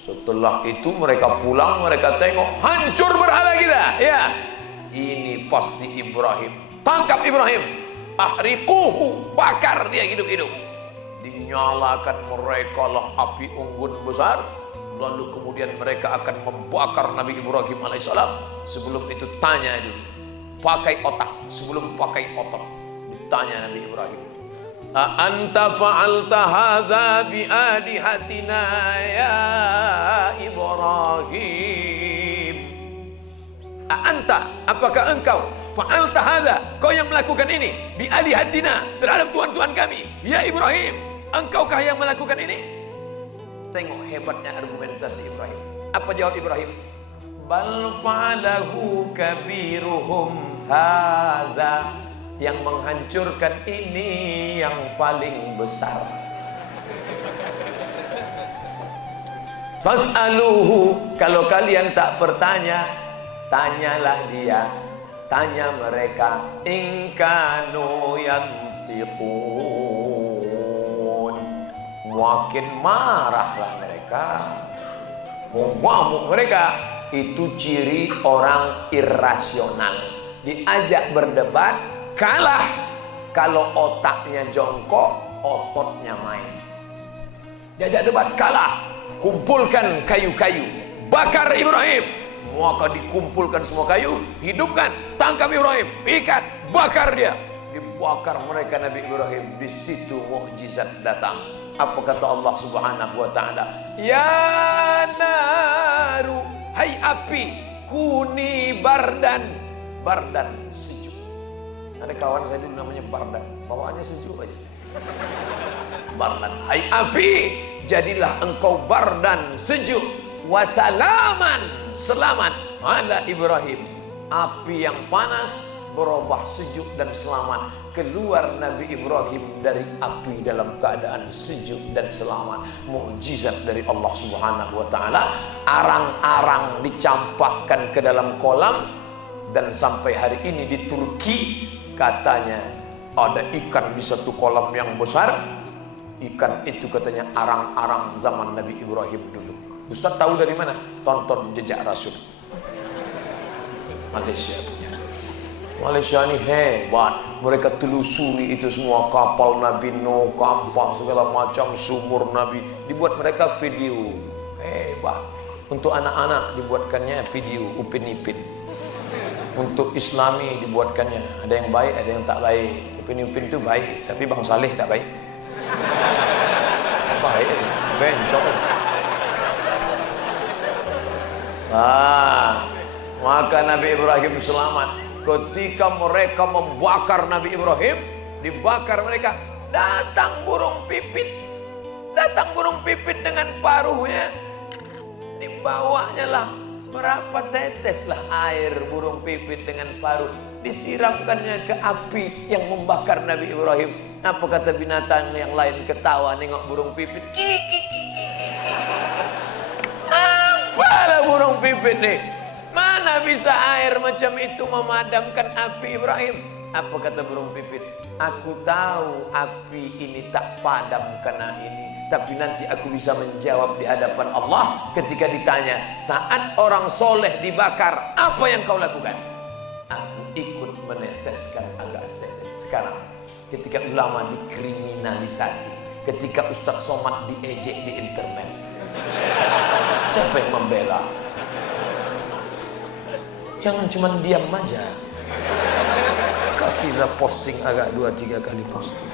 Setelah itu mereka pulang, mereka tengok hancur berhala kita. Ya, ini pasti Ibrahim. Tangkap Ibrahim, ahriquhu, bakar dia hidup-hidup. Dinyalakan mereka lah api unggun besar. Lalu kemudian mereka akan membakar Nabi Ibrahim alaihissalam. Sebelum itu tanya dulu, pakai otak. Sebelum pakai otak, ditanya Nabi Ibrahim, anta fa'alta hadza bi alihatina ya Ibrahim. Anta, apakah engkau fa'alta hadza, kau yang melakukan ini bi alihatina, terhadap tuhan-tuhan kami, ya Ibrahim, engkaukah yang melakukan ini? Tengok hebatnya argumentasi Ibrahim. Apa jawab Ibrahim? Bal fa'alahu kabiruhum hadza, yang menghancurkan ini yang paling besar. Fas'aluhu, kalau kalian tak bertanya, tanyalah dia, tanya mereka, in kanu yantiqun. Makin marahlah mereka, mengamuk mereka. Itu ciri orang irasional. Diajak berdebat, kalah. Kalau otaknya jongkok, ototnya main. Diajak debat, kalah. Kumpulkan kayu-kayu, bakar Ibrahim. Maka dikumpulkan semua kayu, hidupkan, tangkap Ibrahim, ikat, bakar dia. Dibakar mereka Nabi Ibrahim. Di situ mukjizat datang. Apa kata Allah Subhanahu wa taala? Ya naru, hai api, kuni bardan. Bardan sejuk. Ada kawan saya dulu namanya Bardan, bawaannya sejuk aja. Bardan, hai api, jadilah engkau bardan sejuk, wasalaman, selamat ala Ibrahim. Api yang panas berubah sejuk dan selamat. Keluar Nabi Ibrahim dari api dalam keadaan sejuk dan selamat. Mukjizat dari Allah Subhanahu wa taala. Arang-arang dicampakkan ke dalam kolam. Dan sampai hari ini di Turki katanya ada ikan di satu kolam yang besar. Ikan itu katanya arang-arang zaman Nabi Ibrahim dulu. Ustaz tahu dari mana? Tonton Jejak Rasul. Malaysia punya. Malaysia ini hebat. Mereka telusuri itu semua, kapal Nabi Nuh, kapal segala macam, sumur Nabi. Dibuat mereka video. Hebat. Untuk anak-anak dibuatkannya video Upin Ipin. Untuk Islami dibuatkannya. Ada yang baik, ada yang tak baik. Upin Ipin itu baik, tapi Bang Saleh tak baik. Baik, bencong. Maka Nabi Ibrahim selamat. Ketika mereka membakar Nabi Ibrahim, dibakar mereka, datang burung pipit. Datang burung pipit dengan paruhnya. Dibawanya lah berapa tetes lah air burung pipit dengan paruh. Disiramkannya ke api yang membakar Nabi Ibrahim. Apa kata binatang yang lain ketawa nengok burung pipit? Apalah burung pipit nih? Mana bisa air macam itu memadamkan api Ibrahim? Apa kata burung pipit? Aku tahu api ini tak padam karena ini, tapi nanti aku bisa menjawab di hadapan Allah ketika ditanya, saat orang soleh dibakar, apa yang kau lakukan? Aku ikut meneteskan agak tetes. Sekarang ketika ulama dikriminalisasi, ketika Ustadz Somad diejek di internet, siapa yang membela? Jangan cuma diam aja. Kasihlah posting agak 2-3 kali posting.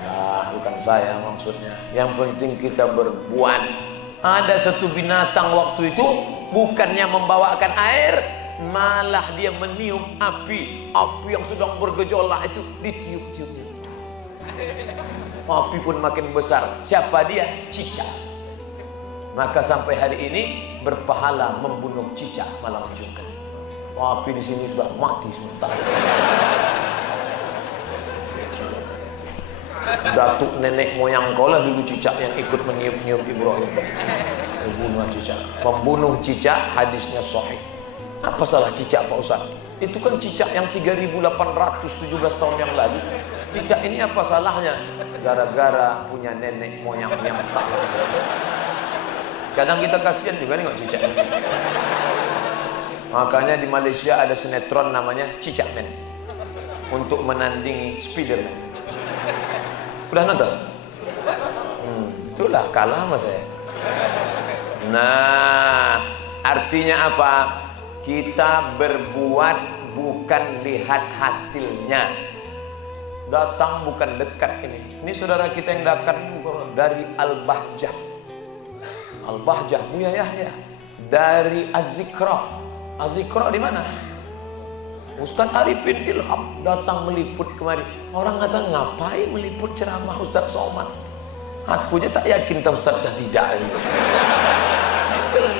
Nah, bukan saya maksudnya. Yang penting kita berbuat. Ada satu binatang waktu itu bukannya membawakan air, malah dia meniup api. Api yang sedang bergejolak itu ditiup-tiup. Api pun makin besar. Siapa dia? Cicak. Maka sampai hari ini berpahala membunuh cicak malam Jumat. Api di sini sudah mati sementara. Datuk nenek moyang kau lah dulu cicak yang ikut meniup-niup Ibrahim. Membunuh cicak. Membunuh cicak hadisnya sahih. Apa salah cicak Pak Ustaz? Itu kan cicak yang 3817 tahun yang lalu. Cicak ini apa salahnya? Gara-gara punya nenek moyang yang salah. Kadang kita kasihan juga nengok cicak. Makanya di Malaysia ada sinetron namanya Cicak Man untuk menandingi Spiderman. Udah nonton? Itulah kalah sama saya. Nah, artinya apa? Kita berbuat bukan lihat hasilnya. Datang bukan dekat ini. Ini saudara kita yang datang dari Al-Bahjah. Al-Bahjah Buya Yahya. Dari Az-Zikra. Az-Zikra di mana? Ustaz Arifin Ilham datang meliput kemari. Orang kata ngapain meliput ceramah Ustaz Somad? Aku aja tak yakin tahu Ustaz dah tidak.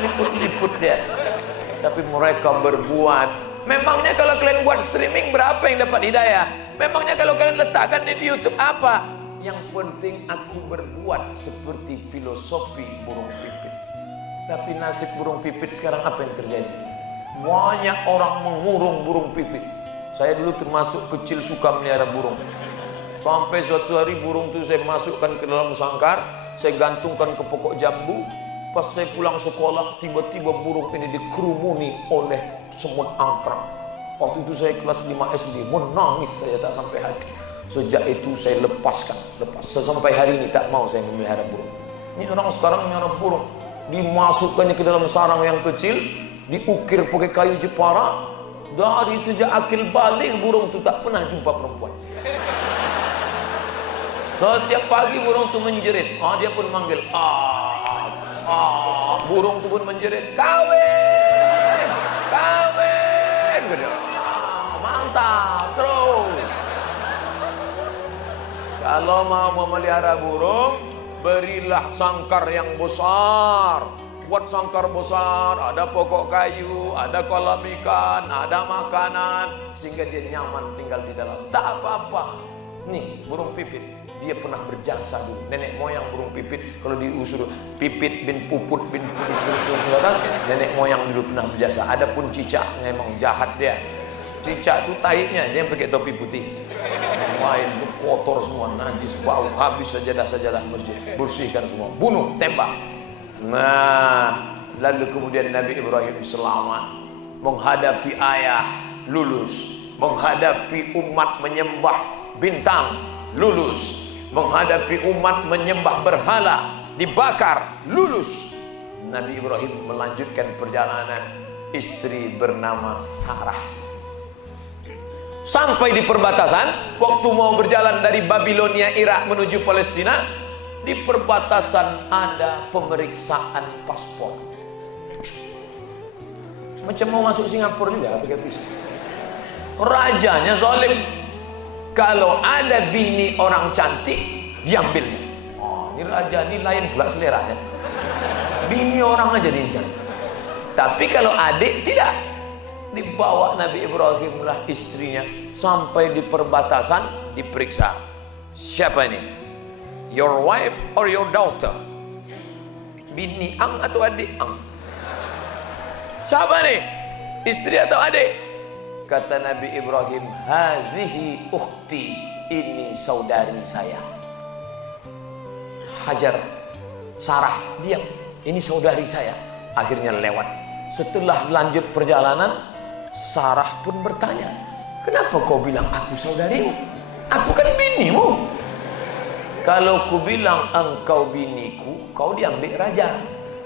Liput-liput dia. Tapi mereka berbuat. Memangnya kalau kalian buat streaming berapa yang dapat hidayah? Memangnya kalau kalian letakkan di YouTube apa? Yang penting aku berbuat seperti filosofi burung pipit. Tapi nasib burung pipit sekarang apa yang terjadi? Banyak orang mengurung burung pipit. Saya dulu termasuk kecil suka melihara burung. Sampai suatu hari burung itu saya masukkan ke dalam sangkar, saya gantungkan ke pokok jambu. Pas saya pulang sekolah, tiba-tiba burung ini dikerumuni oleh semut angkrang. Waktu itu saya kelas 5 SD, menangis saya tak sampai hati. Sejak itu saya lepas. Sampai hari ini tak mau saya memelihara burung. Ini orang sekarang melihara burung, dimasukkannya ke dalam sarang yang kecil, diukir pakai kayu Jepara. Dari sejak akil balik burung itu tak pernah jumpa perempuan. Setiap pagi burung itu menjerit. Dia pun manggil. Burung itu pun menjerit. Kawin. Mantap terus. Kalau mau memelihara burung, berilah sangkar yang besar. Buat sangkar besar, ada pokok kayu, ada kolam ikan, ada makanan, sehingga dia nyaman tinggal di dalam. Tak apa-apa. Nih burung pipit, dia pernah berjasa dulu. Nenek moyang burung pipit, kalau diusur Pipit bin Puput bin atas, nenek moyang dulu pernah berjasa. Adapun cicak memang jahat dia. Cicak itu taiknya aja yang pakai topi putih. Main kotor semua, najis, bau, habis sajadah masjid, bersihkan semua, bunuh, tembak. Nah, lalu kemudian Nabi Ibrahim selamat, menghadapi ayah, lulus, menghadapi umat menyembah bintang, lulus, menghadapi umat menyembah berhala, dibakar, lulus. Nabi Ibrahim melanjutkan perjalanan. Istri bernama Sarah. Sampai di perbatasan, waktu mau berjalan dari Babilonia, Irak menuju Palestina, di perbatasan ada pemeriksaan paspor. Macam mau masuk Singapura juga pakai visa. Rajanya zalim. Kalau ada bini orang cantik, diambilnya. Ini raja ini lain pula seleranya. Bini orang aja diincar. Tapi kalau adik tidak. Dibawa Nabi Ibrahim lah istrinya sampai di perbatasan, diperiksa. Siapa ini? Your wife or your daughter? Bini ang atau adik ang? Siapa nih? Istri atau adik? Kata Nabi Ibrahim, hazihi ukhti, ini saudari saya. Hajar, Sarah, diam, ini saudari saya. Akhirnya lewat. Setelah lanjut perjalanan, Sarah pun bertanya, kenapa kau bilang aku saudarimu? Aku kan binimu. Kalau ku bilang engkau biniku, kau diambil raja.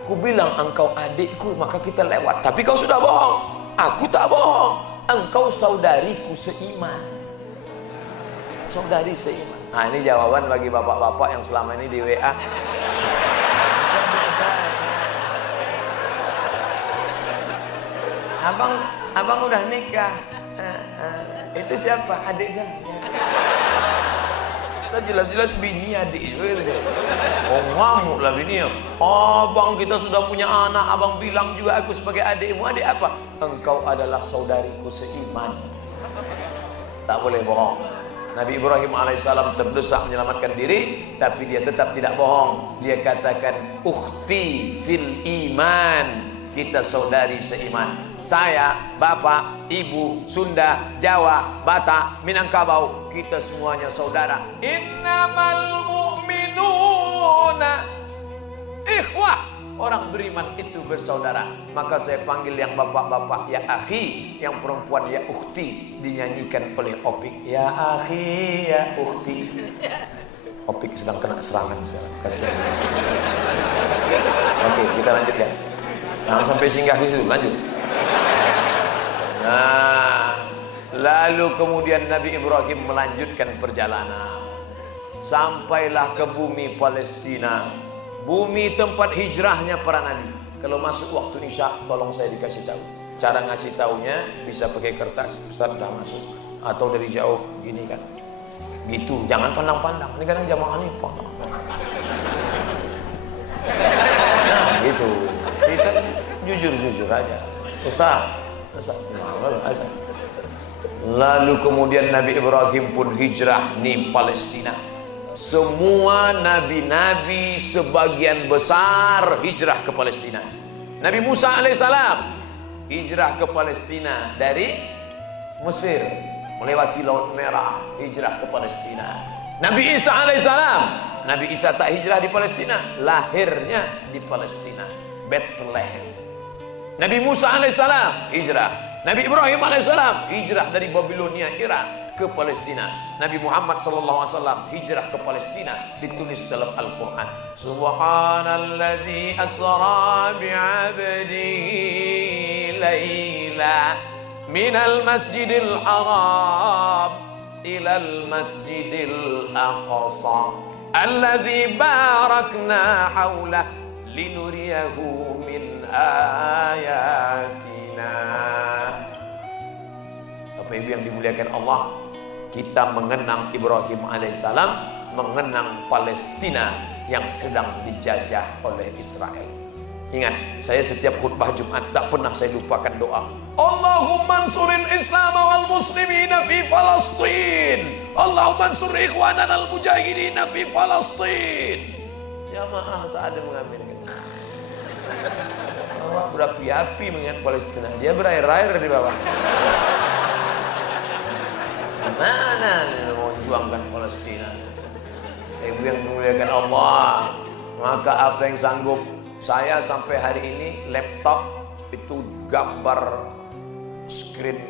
Ku bilang engkau adikku, maka kita lewat. Tapi kau sudah bohong. Aku tak bohong. Engkau saudariku seiman. Saudari seiman. Nah, ini jawaban bagi bapak-bapak yang selama ini di WA. Abang udah nikah. Itu siapa? Adik saya. Jelas-jelas bini adik. Oh, ngamuk lah bini. Abang, kita sudah punya anak. Abang bilang juga aku sebagai adikmu. Adik apa? Engkau adalah saudariku seiman. Tak boleh bohong. Nabi Ibrahim alaihissalam terdesak menyelamatkan diri, tapi dia tetap tidak bohong. Dia katakan, ukhti fil iman. Kita saudari seiman. Saya, bapak, ibu, Sunda, Jawa, Batak, Minangkabau, kita semuanya saudara. Innamal mu'minuna ikhwah. Orang beriman itu bersaudara. Maka saya panggil yang bapak-bapak ya akhi, yang perempuan ya ukhti, dinyanyikan oleh Opik. Ya akhi, ya ukhti. Opik sedang kena serangan sekarang. Kasihan. Oke, kita lanjut ya. Jangan sampai singgah di situ, lanjut. Nah, lalu kemudian Nabi Ibrahim melanjutkan perjalanan. Sampailah ke bumi Palestina, bumi tempat hijrahnya para nabi. Kalau masuk waktu Isya, tolong saya dikasih tahu. Cara ngasih taunya bisa pakai kertas, Ustaz udah masuk, atau dari jauh gini kan. Gitu, jangan pandang-pandang. Ini kadang jamaah nih pandang. Nah, gitu. Kita jujur-jujur aja. Ustaz. Lalu kemudian Nabi Ibrahim pun hijrah di Palestina. Semua nabi-nabi sebagian besar hijrah ke Palestina. Nabi Musa alaihissalam hijrah ke Palestina dari Mesir, melewati Laut Merah, hijrah ke Palestina. Nabi Isa alaihissalam, Nabi Isa tak hijrah di Palestina, lahirnya di Palestina, Bethlehem. Nabi Musa alaihissalam hijrah. Nabi Ibrahim alaihissalam hijrah dari Babilonia, Irak ke Palestina. Nabi Muhammad sallallahu alaihi wasallam hijrah ke Palestina, ditulis dalam Al-Qur'an. Subhanalladzi asra bi'abdihi laila minal masjidil haram ilal masjidil aqsa alladzi barakna haulah linuriyahu min ayatina. Bapak Ibu yang dimuliakan Allah, kita mengenang Ibrahim alaihissalam, mengenang Palestina yang sedang dijajah oleh Israel. Ingat, saya setiap khutbah Jumat tak pernah saya lupakan doa. Allahumma ansuril Islam wal muslimina fi Palestin. Allahumma ansur ikhwanana al mujahidina fi Palestin. Jamaah tak ada mengaminkan. Bawah berapi-api mengingat Palestina, dia berair-air di bawah. Mana mau juangkan Palestina? Ibu yang dimuliakan Allah, maka apa yang sanggup saya sampai hari ini, laptop itu gambar screen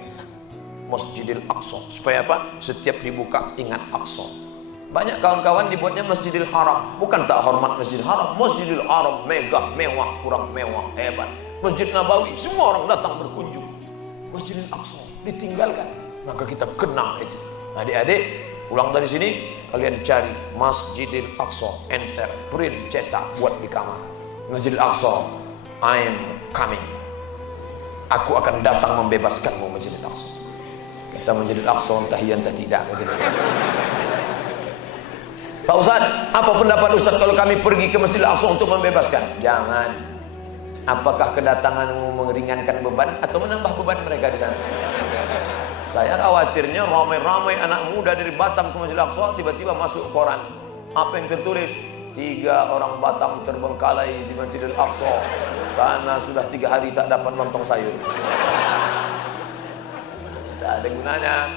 Masjidil Aqsa. Supaya apa? Setiap dibuka ingat Aqsa. Banyak kawan-kawan dibuatnya Masjidil Haram. Bukan tak hormat Masjidil Haram. Masjidil Haram megah, mewah, kurang mewah, hebat. Masjid Nabawi, semua orang datang berkunjung. Masjidil Aqsa ditinggalkan. Maka kita kenang itu. Adik-adik, pulang dari sini, kalian cari Masjidil Aqsa, enter, print, cetak, buat di kamar. Masjidil Aqsa, I'm coming. Aku akan datang membebaskanmu Masjidil Aqsa. Kata Masjidil Aqsa, entah iya entah tidak. Pak Ustaz, apa pendapat Ustaz kalau kami pergi ke Masjidil Aqsa untuk membebaskan? Jangan. Apakah kedatanganmu meringankan beban atau menambah beban mereka di sana? Saya khawatirnya ramai-ramai anak muda dari Batam ke Masjidil Aqsa, tiba-tiba masuk koran. Apa yang tertulis? 3 orang Batam terbengkalai di Masjidil Aqsa karena sudah 3 hari tak dapat lontong sayur. Tak ada gunanya.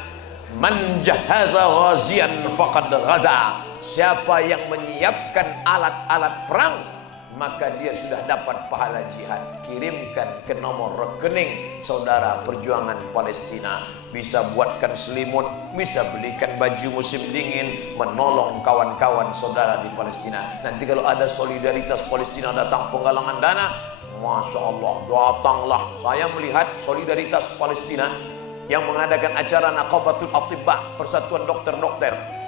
Man jahaza ghazian faqad ghaza. Siapa yang menyiapkan alat-alat perang, maka dia sudah dapat pahala jihad. Kirimkan ke nomor rekening saudara perjuangan Palestina. Bisa buatkan selimut, bisa belikan baju musim dingin, menolong kawan-kawan saudara di Palestina. Nanti kalau ada solidaritas Palestina datang penggalangan dana, Masya Allah, datanglah. Saya melihat solidaritas Palestina yang mengadakan acara Naqabatul Atibah, Persatuan Dokter-Dokter.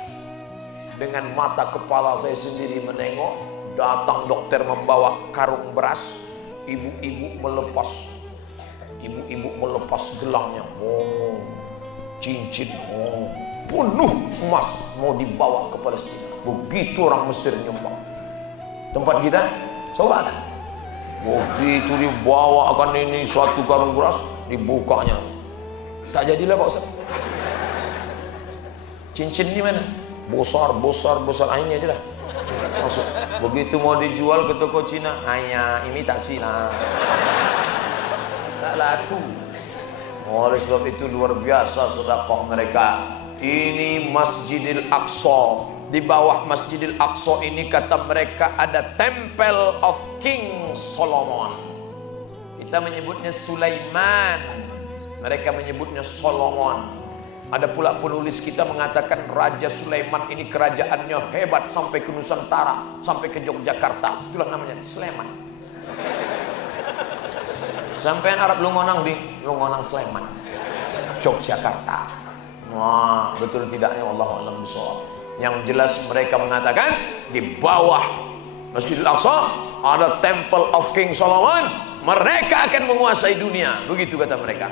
Dengan mata kepala saya sendiri menengok, datang dokter membawa karung beras, ibu-ibu melepas gelangnya, cincin, penuh emas mau dibawa ke Palestina. Begitu orang Mesir nyumbang. Tempat kita, coba lah. Begitu dibawa akan ini suatu karung beras, dibukanya. Tak jadilah Pak Ustaz. Cincin di mana? Besar ini aja lah. Masuk. Begitu mau dijual ke toko Cina, hanya imitasi lah. Tak laku. Oleh sebab itu luar biasa sedekah mereka. Ini Masjidil Aqsa Di bawah Masjidil Aqsa ini kata mereka ada Temple of King Solomon. Kita menyebutnya Sulaiman, mereka menyebutnya Solomon. Ada pula penulis kita mengatakan Raja Sulaiman ini kerajaannya hebat sampai ke Nusantara, sampai ke Yogyakarta. Itulah namanya Sulaiman. Sampai Arab Lungonang di Lungonang Sulaiman, Yogyakarta. Wah, betul tidaknya wallahu a'lam bishawab. Yang jelas mereka mengatakan di bawah Masjidil Aqsa ada Temple of King Solomon. Mereka akan menguasai dunia. Begitu kata mereka.